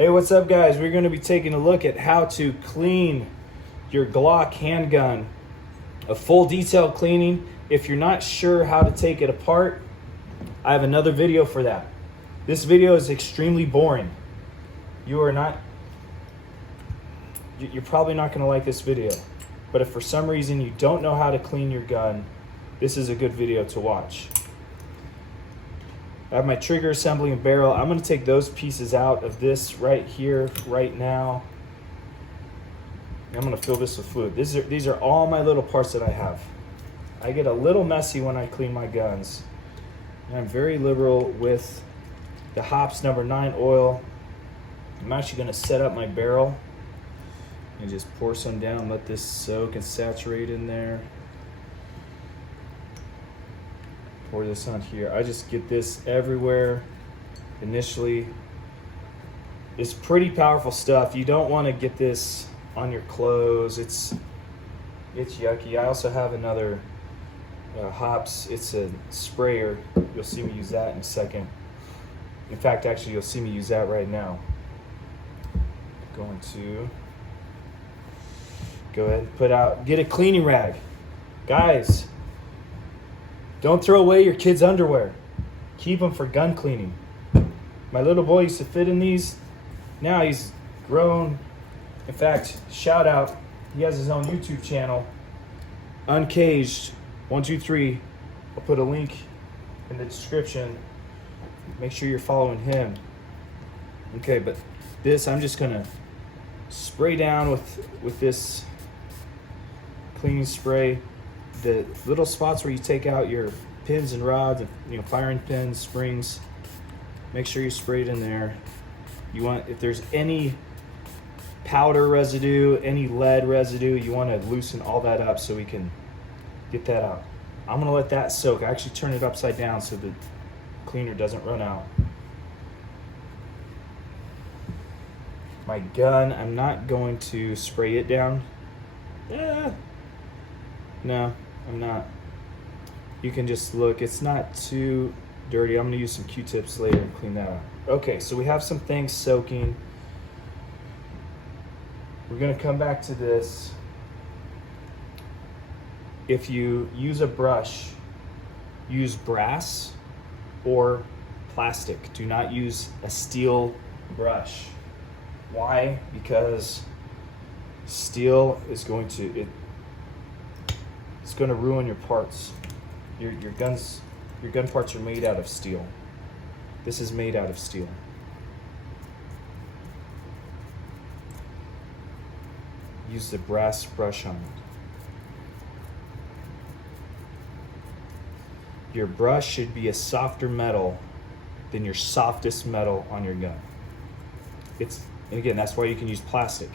Hey, what's up guys? We're going to be taking a look at how to clean your Glock handgun. A full detailed cleaning. If you're not sure how to take it apart, I have another video for that. This video is extremely boring. You're probably not going to like this video. But if for some reason you don't know how to clean your gun, this is a good video to watch. I have my trigger, assembly, and barrel. I'm going to take those pieces out of this right here, right now. I'm going to fill this with fluid. These are all my little parts that I have. I get a little messy when I clean my guns. And I'm very liberal with the Hops number 9 oil. I'm actually going to set up my barrel and just pour some down, let this soak and saturate in there. Pour this on here. I just get this everywhere initially. It's pretty powerful stuff. You don't want to get this on your clothes. It's yucky. I also have another Hops. It's a sprayer. You'll see me use that in a second. In fact, actually, you'll see me use that right now. Going to go ahead and get a cleaning rag. Guys, don't throw away your kids' underwear. Keep them for gun cleaning. My little boy used to fit in these. Now he's grown. In fact, shout out, he has his own YouTube channel, Uncaged123. I'll put a link in the description. Make sure you're following him. Okay, but this, I'm just gonna spray down with this cleaning spray. The little spots where you take out your pins and rods, firing pins, springs, make sure you spray it in there. If there's any powder residue, any lead residue, you want to loosen all that up so we can get that out. I'm gonna let that soak. I actually turn it upside down so the cleaner doesn't run out. My gun, I'm not going to spray it down. No, I'm not. You can just look, it's not too dirty. I'm gonna use some Q-tips later and clean that up. Okay, so we have some things soaking. We're gonna come back to this. If you use a brush, use brass or plastic. Do not use a steel brush. Why? Because steel is going to, it's going to ruin your parts. Your gun parts are made out of steel. This is made out of steel. Use the brass brush on it. Your brush should be a softer metal than your softest metal on your gun. And again, that's why you can use plastic.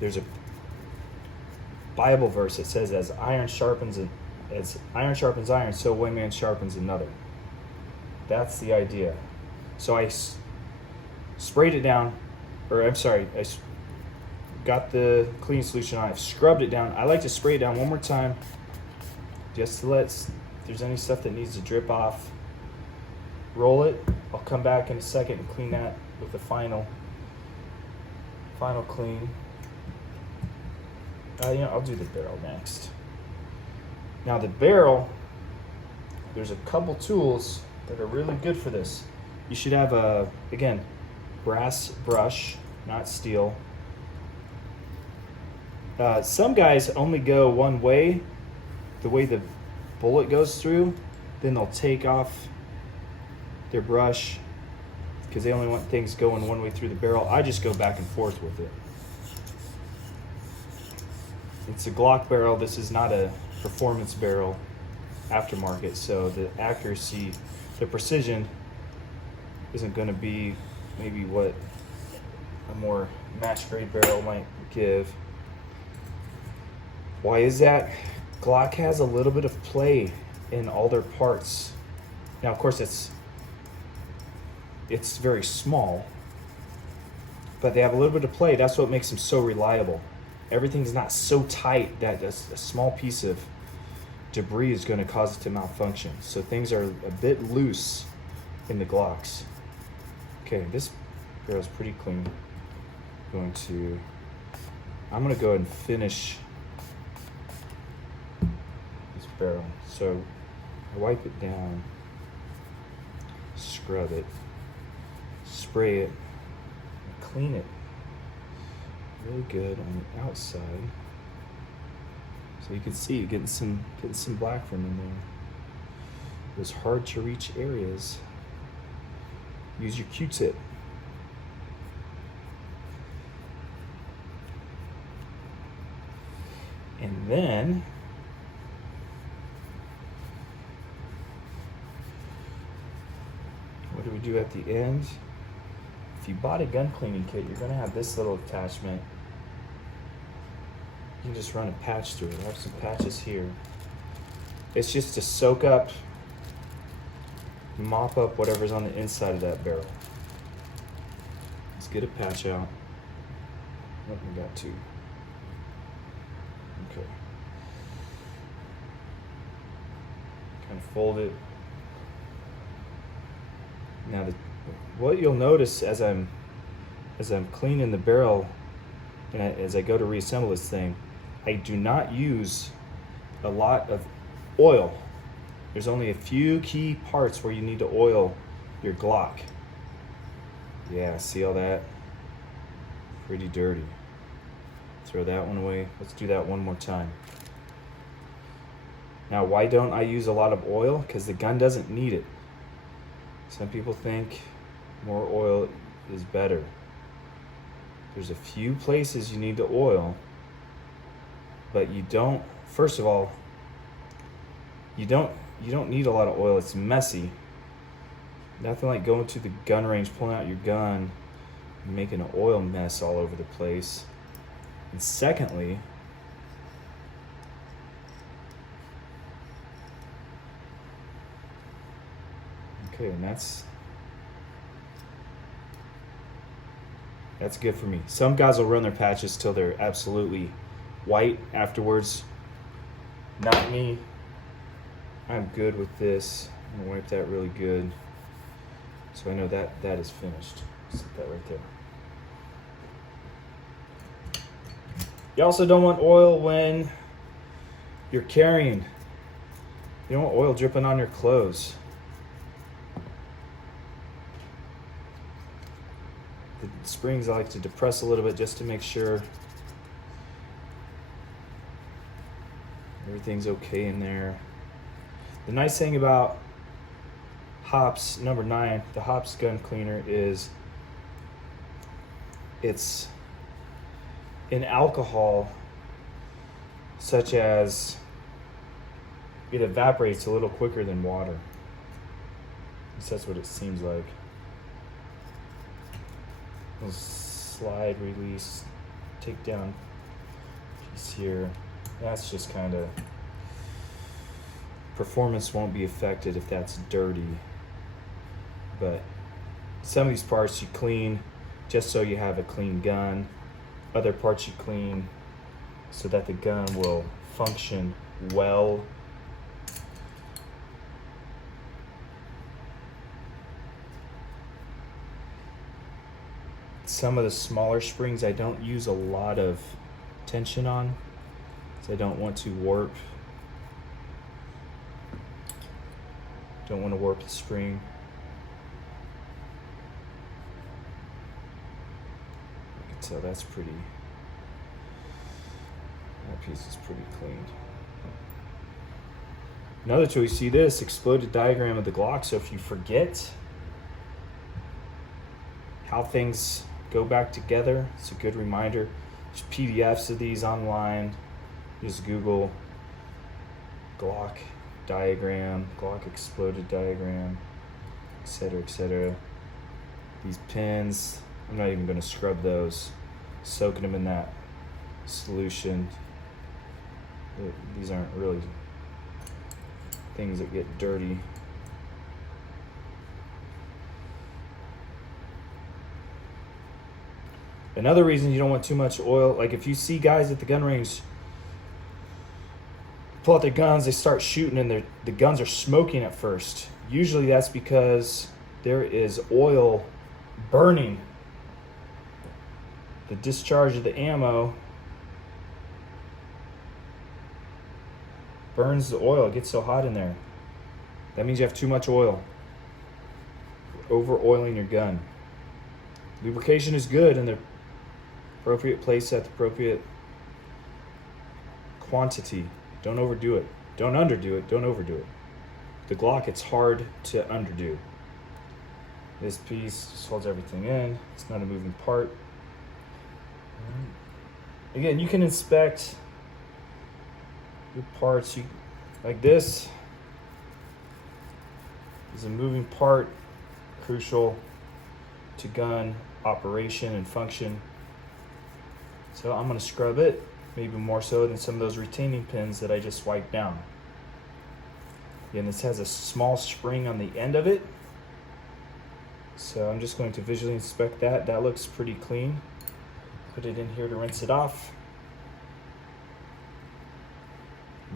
There's a Bible verse that says, as iron sharpens iron, so one man sharpens another. That's the idea. So I sprayed it down, I got the cleaning solution on, I've scrubbed it down. I like to spray it down one more time, just to if there's any stuff that needs to drip off. Roll it. I'll come back in a second and clean that with the final clean. I'll do the barrel next. Now the barrel, there's a couple tools that are really good for this. You should have again, brass brush, not steel. Some guys only go one way, the way the bullet goes through, then they'll take off their brush because they only want things going one way through the barrel. I just go back and forth with it. It's a Glock barrel. This is not a performance barrel, aftermarket, so the accuracy, the precision isn't going to be maybe what a more match grade barrel might give. Why is that? Glock has a little bit of play in all their parts. Now, of course, it's very small, but they have a little bit of play. That's what makes them so reliable. Everything's not so tight that a small piece of debris is going to cause it to malfunction. So things are a bit loose in the Glocks. Okay, this barrel's pretty clean. I'm gonna go ahead and finish this barrel. So I wipe it down, scrub it, spray it, and clean it really good on the outside. So you can see getting some black from in there. Those hard to reach areas. Use your Q-tip. And then what do we do at the end? If you bought a gun cleaning kit, you're gonna have this little attachment. You can just run a patch through it. I have some patches here. It's just to soak up, mop up whatever's on the inside of that barrel. Let's get a patch out. What we got two. Okay. Kind of fold it. Now, what you'll notice as I'm cleaning the barrel, and as I go to reassemble this thing, I do not use a lot of oil. There's only a few key parts where you need to oil your Glock. Yeah, see all that? Pretty dirty. Throw that one away. Let's do that one more time. Now, why don't I use a lot of oil? Because the gun doesn't need it. Some people think more oil is better. There's a few places you need to oil, but you don't, first of all, you don't need a lot of oil. It's messy. Nothing like going to the gun range, pulling out your gun, and making an oil mess all over the place. And secondly, okay, and that's good for me. Some guys will run their patches till they're absolutely white afterwards. Not me. I'm good with this. I'm gonna wipe that really good. So I know that is finished. Set that right there. You also don't want oil when you're carrying. You don't want oil dripping on your clothes. The springs I like to depress a little bit just to make sure everything's okay in there. The nice thing about Hops number 9, the Hops gun cleaner, is it's in alcohol, such as it evaporates a little quicker than water. At least that's what it seems like. Little slide, release, take down piece here. That's just kind of, performance won't be affected if that's dirty. But some of these parts you clean just so you have a clean gun. Other parts you clean so that the gun will function well. Some of the smaller springs I don't use a lot of tension on, so I don't want to warp. Don't want to warp the spring. So that's pretty, that piece is pretty clean. Another tool, you see this exploded diagram of the Glock. So if you forget how things go back together, it's a good reminder. There's PDFs of these online. Just Google Glock diagram, Glock exploded diagram, etc., etc. These pins, I'm not even going to scrub those. Soaking them in that solution. These aren't really things that get dirty. Another reason you don't want too much oil, like if you see guys at the gun range pull out their guns, they start shooting and the guns are smoking at first. Usually that's because there is oil burning. The discharge of the ammo burns the oil. It gets so hot in there. That means you have too much oil. Over oiling your gun. Lubrication is good in the appropriate place at the appropriate quantity. Don't overdo it. Don't underdo it. Don't overdo it. The Glock, it's hard to underdo. This piece just holds everything in. It's not a moving part. Again, you can inspect your parts. Like this is a moving part, crucial to gun operation and function. So I'm going to scrub it, maybe more so than some of those retaining pins that I just wiped down. Again, this has a small spring on the end of it. So I'm just going to visually inspect that. That looks pretty clean. Put it in here to rinse it off.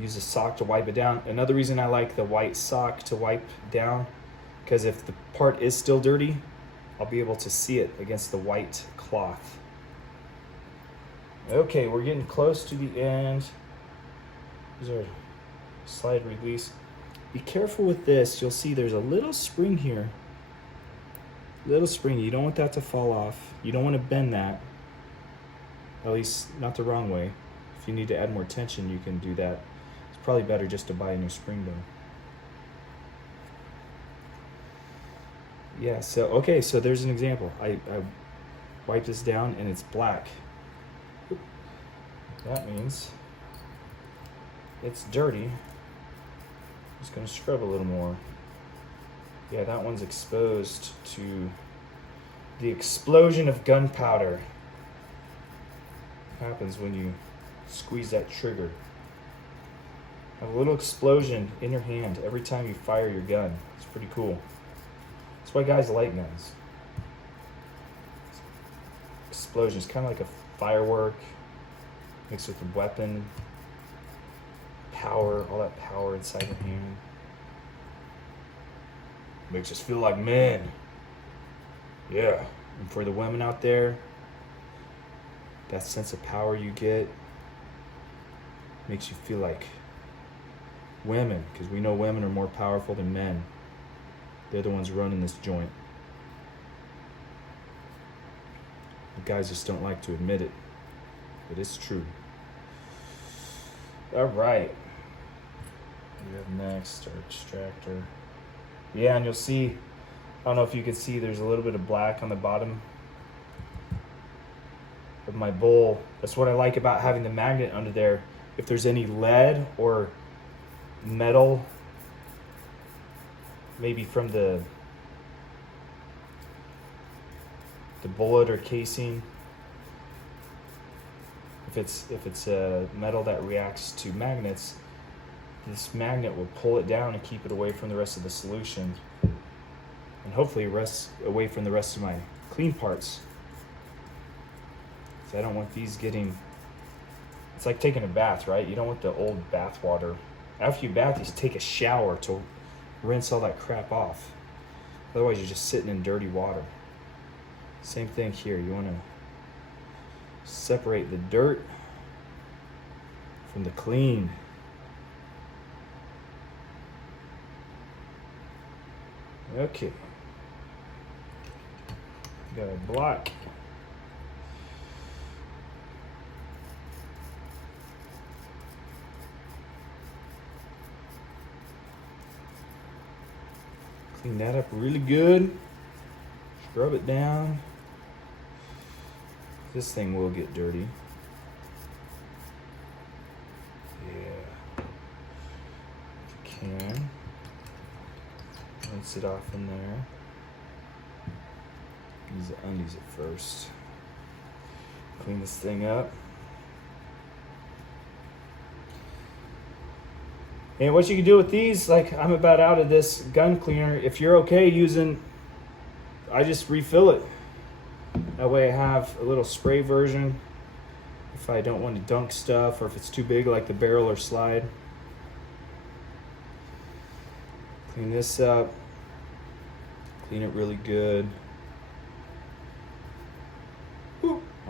Use a sock to wipe it down. Another reason I like the white sock to wipe down, because if the part is still dirty, I'll be able to see it against the white cloth. Okay, we're getting close to the end. Here's our slide release. Be careful with this. You'll see there's a little spring here. Little spring. You don't want that to fall off. You don't want to bend that. At least not the wrong way. If you need to add more tension, you can do that. It's probably better just to buy a new spring though. Yeah, so okay, so there's an example. I wipe this down and it's black. That means it's dirty. I'm just gonna scrub a little more. Yeah, that one's exposed to the explosion of gunpowder. Happens when you squeeze that trigger. Have a little explosion in your hand every time you fire your gun. It's pretty cool. That's why guys like guns. Explosions, kind of like a firework mixed with a weapon. Power, all that power inside your hand. Makes us feel like men. Yeah. And for the women out there, that sense of power you get makes you feel like women, because we know women are more powerful than men. They're the ones running this joint. The guys just don't like to admit it, but it's true. All right. We have next our extractor. Yeah, and you'll see, I don't know if you can see, there's a little bit of black on the bottom of my bowl. That's what I like about having the magnet under there. If there's any lead or metal, maybe from the bullet or casing, if it's a metal that reacts to magnets, this magnet will pull it down and keep it away from the rest of the solution, and hopefully away from the rest of my clean parts. So I don't want these getting, it's like taking a bath, right? You don't want the old bath water. After you bath, you take a shower to rinse all that crap off. Otherwise, you're just sitting in dirty water. Same thing here. You want to separate the dirt from the clean. Okay. Got a block. Clean that up really good. Scrub it down. This thing will get dirty. Yeah. If you can. Rinse it off in there. Use the undies at first. Clean this thing up. And what you can do with these, like I'm about out of this gun cleaner. If you're okay using, I just refill it. That way I have a little spray version if I don't want to dunk stuff, or if it's too big like the barrel or slide. Clean this up. Clean it really good.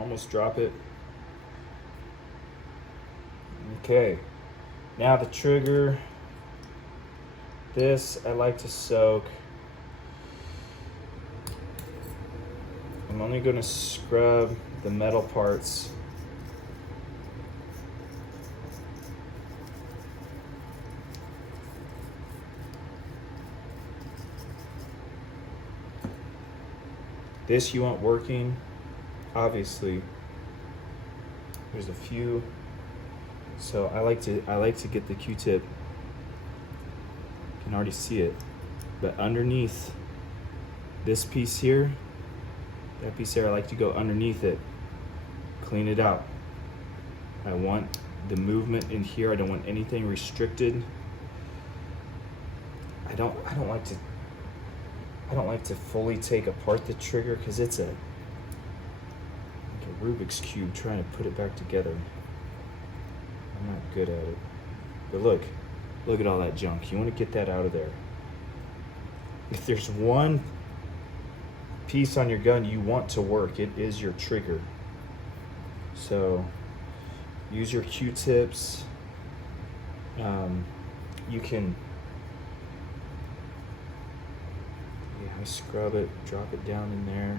almost drop it. Okay, now the trigger. This I like to soak. I'm only going to scrub the metal parts. This you want working, obviously. There's a few, so I like to get the Q-tip. You can already see it, but underneath this piece here, that piece there, I like to go underneath it, clean it out. I want the movement in here. I don't want anything restricted. I don't like to fully take apart the trigger because it's like a Rubik's Cube trying to put it back together. I'm not good at it. But look at all that junk. You want to get that out of there. If there's one piece on your gun you want to work, it is your trigger. So use your Q-tips. You can I scrub it, drop it down in there.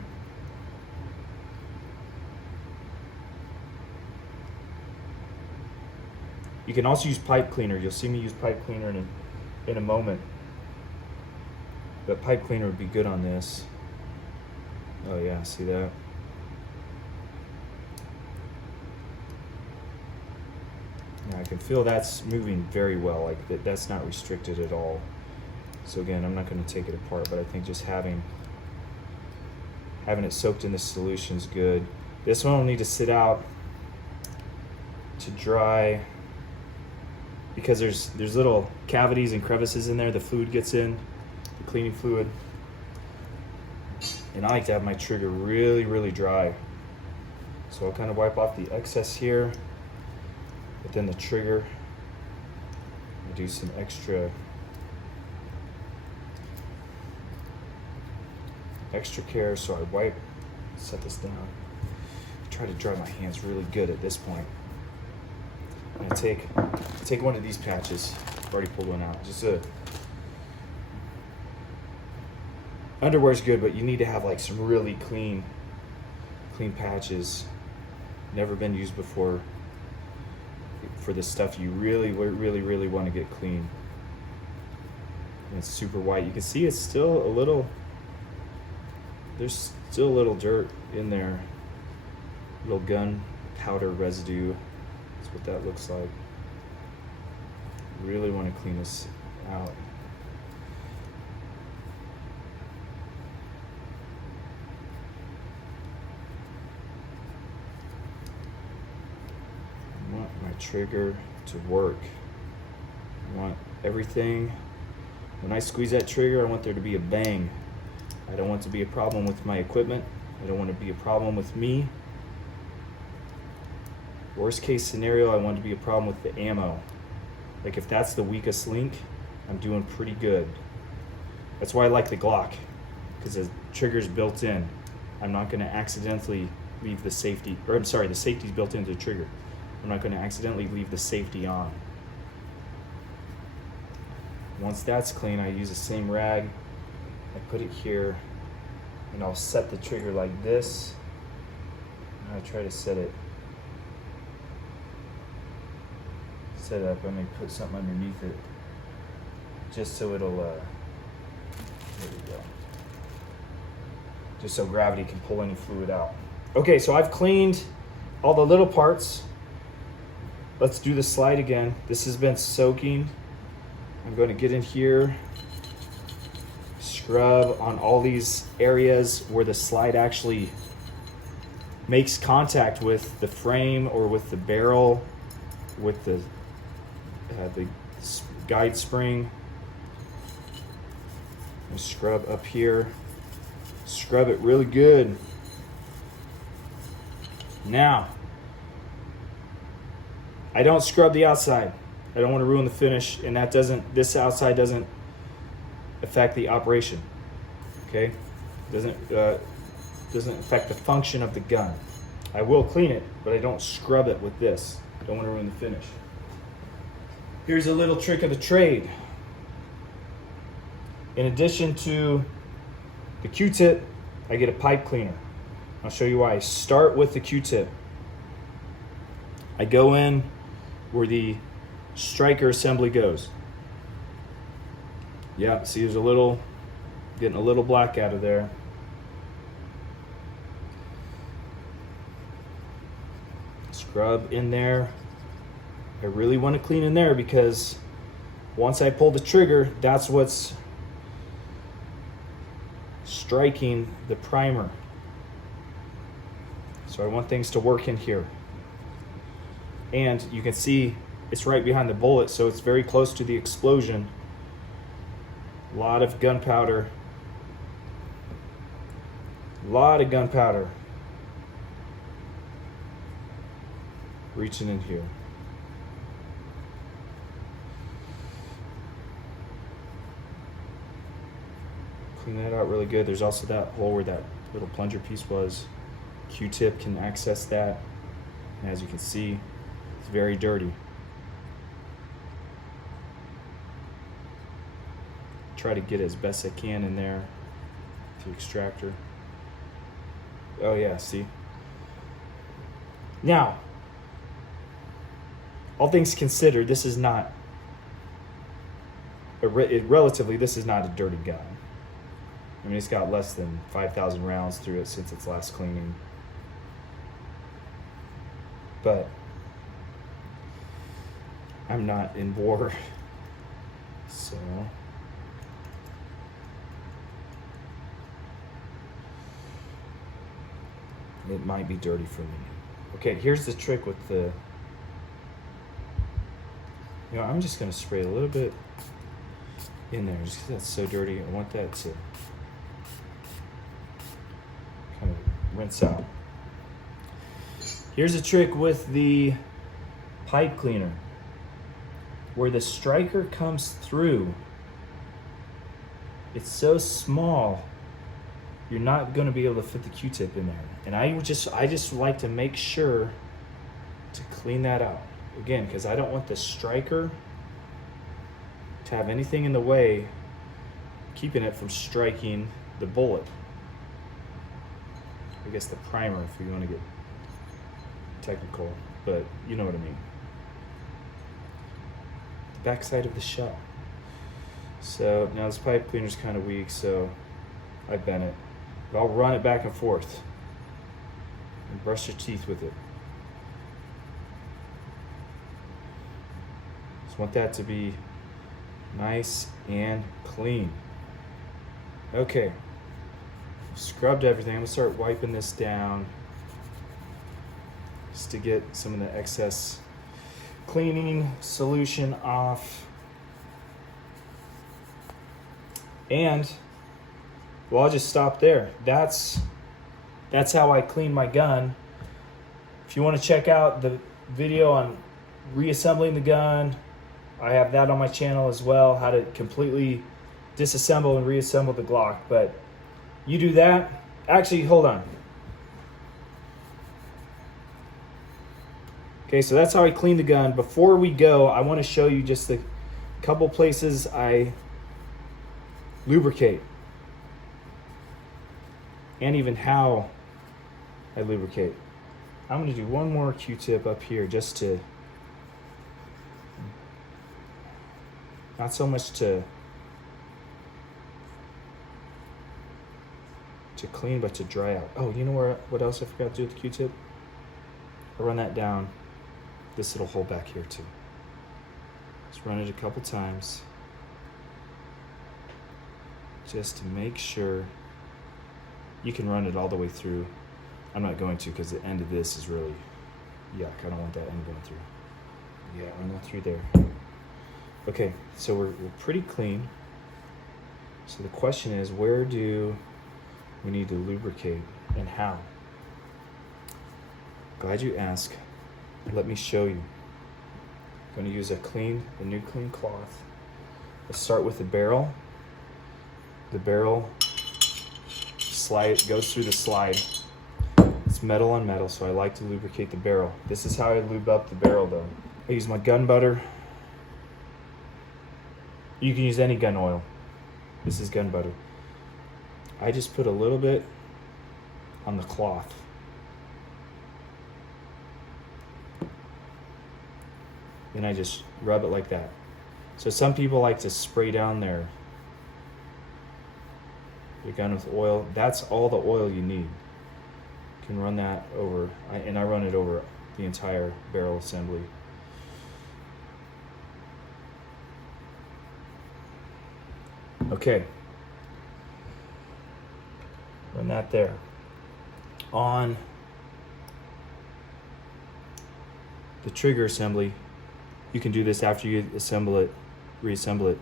You can also use pipe cleaner. You'll see me use pipe cleaner in a moment. But pipe cleaner would be good on this. Oh yeah, see that? Now I can feel that's moving very well. Like that's not restricted at all. So again, I'm not going to take it apart, but I think just having it soaked in the solution is good. This one will need to sit out to dry because there's little cavities and crevices in there. The fluid gets in, the cleaning fluid. And I like to have my trigger really, really dry. So I'll kind of wipe off the excess here, but then the trigger, I'll do some extra care, so I set this down. I try to dry my hands really good at this point. I'm gonna take one of these patches. I've already pulled one out. Underwear's good, but you need to have like some really clean patches. Never been used before for the stuff you really want to get clean. And it's super white. You can see it's still a little. There's still a little dirt in there, little gun powder residue. That's what that looks like. Really want to clean this out. I want my trigger to work. I want everything. When I squeeze that trigger, I want there to be a bang. I don't want to be a problem with my equipment. I don't want to be a problem with me. Worst case scenario, I want to be a problem with the ammo. Like if that's the weakest link, I'm doing pretty good. That's why I like the Glock, because the trigger's built in. I'm not going to accidentally leave the safety, or I'm sorry, the safety's built into the trigger. I'm not going to accidentally leave the safety on. Once that's clean, I use the same rag. I put it here, and I'll set the trigger like this. And I try to set it up. I'm going to put something underneath it, just so it'll, there we go. Just so gravity can pull any fluid out. Okay, so I've cleaned all the little parts. Let's do the slide again. This has been soaking. I'm going to get in here, scrub on all these areas where the slide actually makes contact with the frame or with the barrel, with the guide spring. And scrub up here. Scrub it really good. Now, I don't scrub the outside. I don't want to ruin the finish, and this outside doesn't affect the operation. Okay? Doesn't affect the function of the gun. I will clean it, but I don't scrub it with this. Don't want to ruin the finish. Here's a little trick of the trade. In addition to the Q-tip, I get a pipe cleaner. I'll show you why. I start with the Q-tip. I go in where the striker assembly goes. Yeah, see there's getting a little black out of there. Scrub in there. I really want to clean in there because once I pull the trigger, that's what's striking the primer. So I want things to work in here. And you can see it's right behind the bullet, so it's very close to the explosion. A lot of gunpowder. A lot of gunpowder. Reaching in here. Clean that out really good. There's also that hole where that little plunger piece was. Q-tip can access that. And as you can see, it's very dirty. Try to get it as best I can in there to the extractor. Oh yeah, see? Now, all things considered, this is not relatively, this is not a dirty gun. I mean, it's got less than 5,000 rounds through it since its last cleaning. But I'm not in war, so it might be dirty for me. Okay, here's the trick with the, I'm just gonna spray a little bit in there just because that's so dirty. I want that to kind of rinse out. Here's a trick with the pipe cleaner. Where the striker comes through, it's so small, you're not gonna be able to fit the Q-tip in there. And I just like to make sure to clean that out. Again, because I don't want the striker to have anything in the way keeping it from striking the bullet. I guess the primer if we want to get technical, but you know what I mean. The backside of the shell. So now this pipe cleaner is kind of weak, so I bent it. But I'll run it back and forth and brush your teeth with it. Just want that to be nice and clean. Okay, scrubbed everything. I'm gonna start wiping this down just to get some of the excess cleaning solution off. And well, I'll just stop there. That's how I clean my gun. If you want to check out the video on reassembling the gun, I have that on my channel as well, how to completely disassemble and reassemble the Glock. But you do that. Actually, hold on. Okay, so that's how I clean the gun. Before we go, I want to show you just the couple places I lubricate. And even how I lubricate. I'm going to do one more Q-tip up here just to, not so much to clean, but to dry out. Oh, you know what else I forgot to do with the Q-tip? I run that down this little hole back here too. Just run it a couple times just to make sure. You can run it all the way through. I'm not going to because the end of this is really yuck. I don't want that end going through. Yeah, run that through there. Okay, so we're pretty clean. So the question is, where do we need to lubricate and how? Glad you asked. Let me show you. I'm going to use a new clean cloth. Let's start with the barrel. The barrel slide goes through the slide. It's It's metal on metal, so I like to lubricate the barrel. This is how I lube up the barrel though. I use my gun butter. You can use any gun oil. This is gun butter. I just put a little bit on the cloth. Then I just rub it like that. So some people like to spray down their gun with oil. That's all the oil you need. You can run that over, and I run it over the entire barrel assembly. Okay. Run that there. On the trigger assembly, you can do this after you assemble it, reassemble it,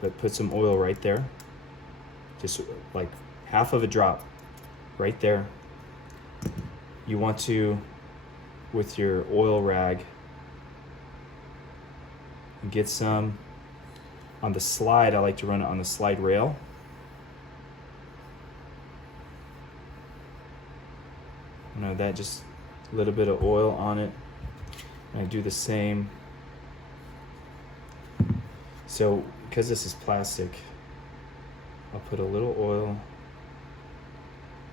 but put some oil right there. Just like half of a drop right there. You want to, with your oil rag, get some on the slide. I like to run it on the slide rail. You know, that just a little bit of oil on it. And I do the same. So because this is plastic, I'll put a little oil on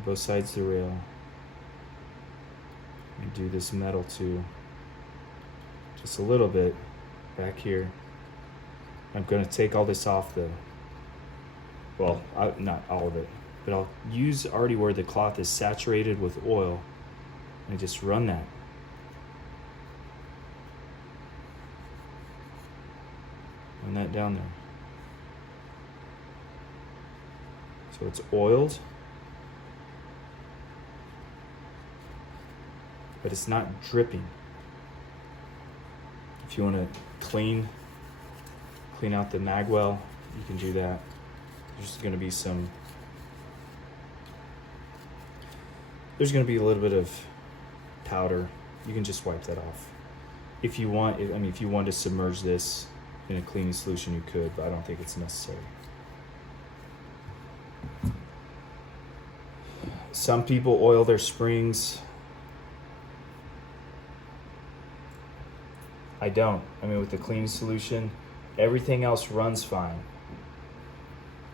both sides of the rail. And do this metal too. Just a little bit back here. I'm going to take all this off though. Well, not all of it, but I'll use already where the cloth is saturated with oil and just run that. Run that down there. So it's oiled, but it's not dripping. If you want to clean out the mag well, you can do that. There's going to be a little bit of powder. You can just wipe that off. If you want, if you want to submerge this in a cleaning solution, you could, but I don't think it's necessary. Some people oil their springs. I don't. With the cleaning solution, everything else runs fine.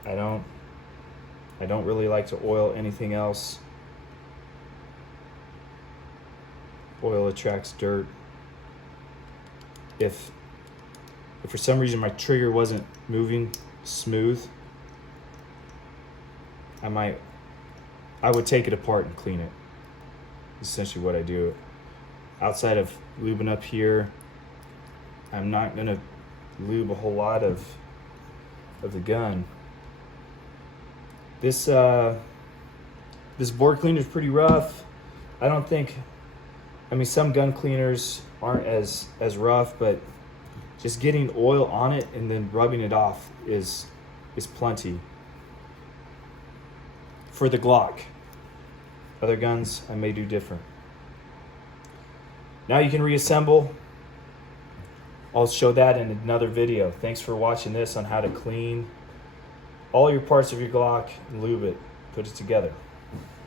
I don't really like to oil anything else. Oil attracts dirt. If for some reason my trigger wasn't moving smooth, I would take it apart and clean it. That's essentially what I do. Outside of lubing up here, I'm not gonna lube a whole lot of the gun. This board cleaner is pretty rough. I don't think, some gun cleaners aren't as rough, but just getting oil on it and then rubbing it off is plenty. For the Glock. Other guns I may do different. Now you can reassemble. I'll show that in another video. Thanks for watching this on how to clean all your parts of your Glock and lube it, put it together.